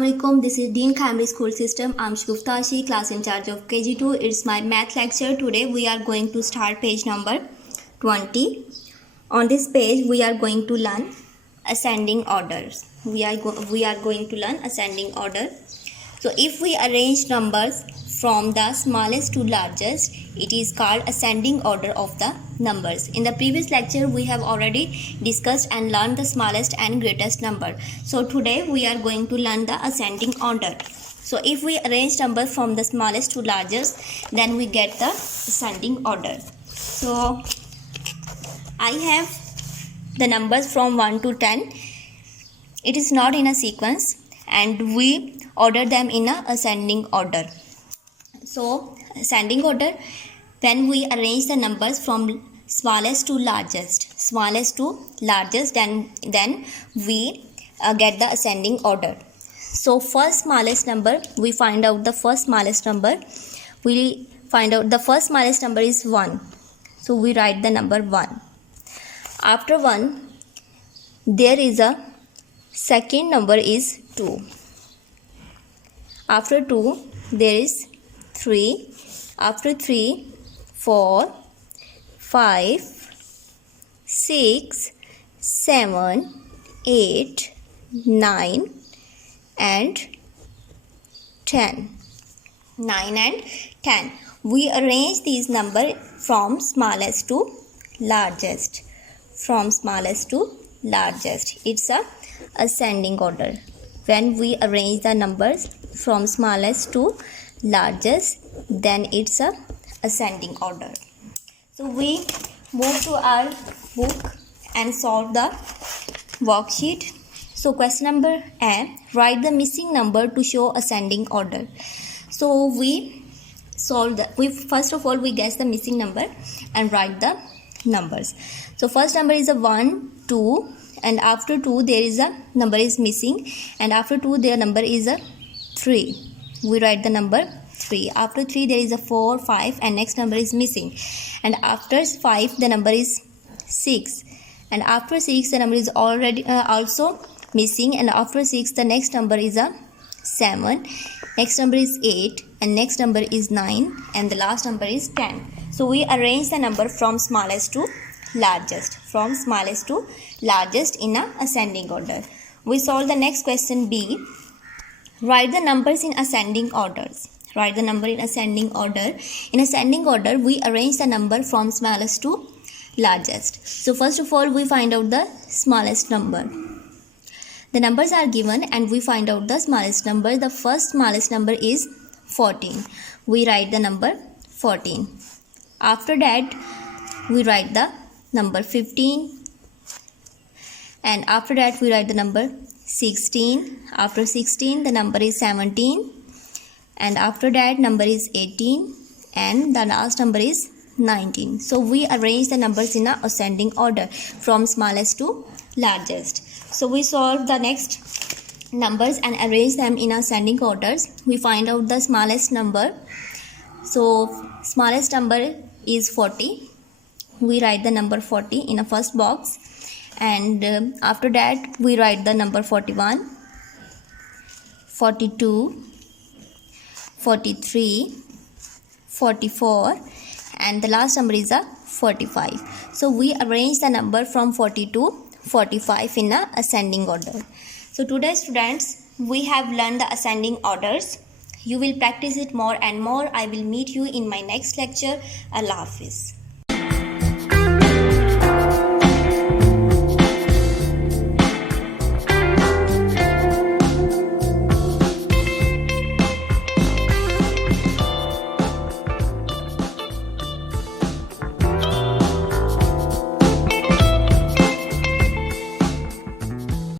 Assalamualaikum. This is Dean Primary School System. I'm Shguftashi, class in charge of KG2. It's my math lecture. Today we are going to start page number 20. On this page we are going to learn ascending orders. We are going to learn ascending order. So if we arrange numbers from the smallest to largest, it is called ascending order of the numbers. In the previous lecture we have already discussed and learned the smallest and greatest number. So today we are going to learn the ascending order. So if we arrange numbers from the smallest to largest, then we get the ascending order. So I have the numbers from 1 to 10. It is not in a sequence and we order them in a ascending order. So ascending order, when we arrange the numbers from smallest to largest, then we get the ascending order. So first smallest number, we find out the first smallest number. We find out the first smallest number is 1. So we write the number 1. After 1, there is a second number is 2. After 2, there is 3. After 3, 4, 5, 6, 7, 8, 9 and 10. 9 and 10. We arrange these numbers from smallest to largest. From smallest to largest. It's a ascending order. When we arrange the numbers from smallest to largest, then it's a ascending order. So we move to our book and solve the worksheet. So question number A, write the missing number to show ascending order. So we solve first of all we guess the missing number and write the numbers. So first number is a 1, 2, and after 2 there is a number is missing, and after 2 their number is a 3. We write the number 3. After 3 there is a 4, 5 and next number is missing, and after 5 the number is 6, and after 6 the number is already also missing, and after 6 the next number is a 7, next number is 8 and next number is 9 and the last number is 10. So we arrange the number from smallest to largest, in a ascending order. We solve the next question B. Write the numbers in ascending orders. Write the number in ascending order. In ascending order, we arrange the number from smallest to largest. So first of all, we find out the smallest number. The numbers are given and we find out the smallest number. The first smallest number is 14. We write the number 14. After that, we write the number 15. And after that, we write the number 16. After 16 the number is 17, and after that number is 18, and the last number is 19. So we arrange the numbers in a ascending order from smallest to largest. So we solve the next numbers and arrange them in ascending orders. We find out the smallest number. So smallest number is 40. We write the number 40 in a first box, and after that we write the number 41, 42, 43, 44 and the last number is a 45. So we arrange the number from 40 to 45 in a ascending order. So today students, we have learned the ascending orders. You will practice it more and more. I will meet you in my next lecture. Allah Hafiz.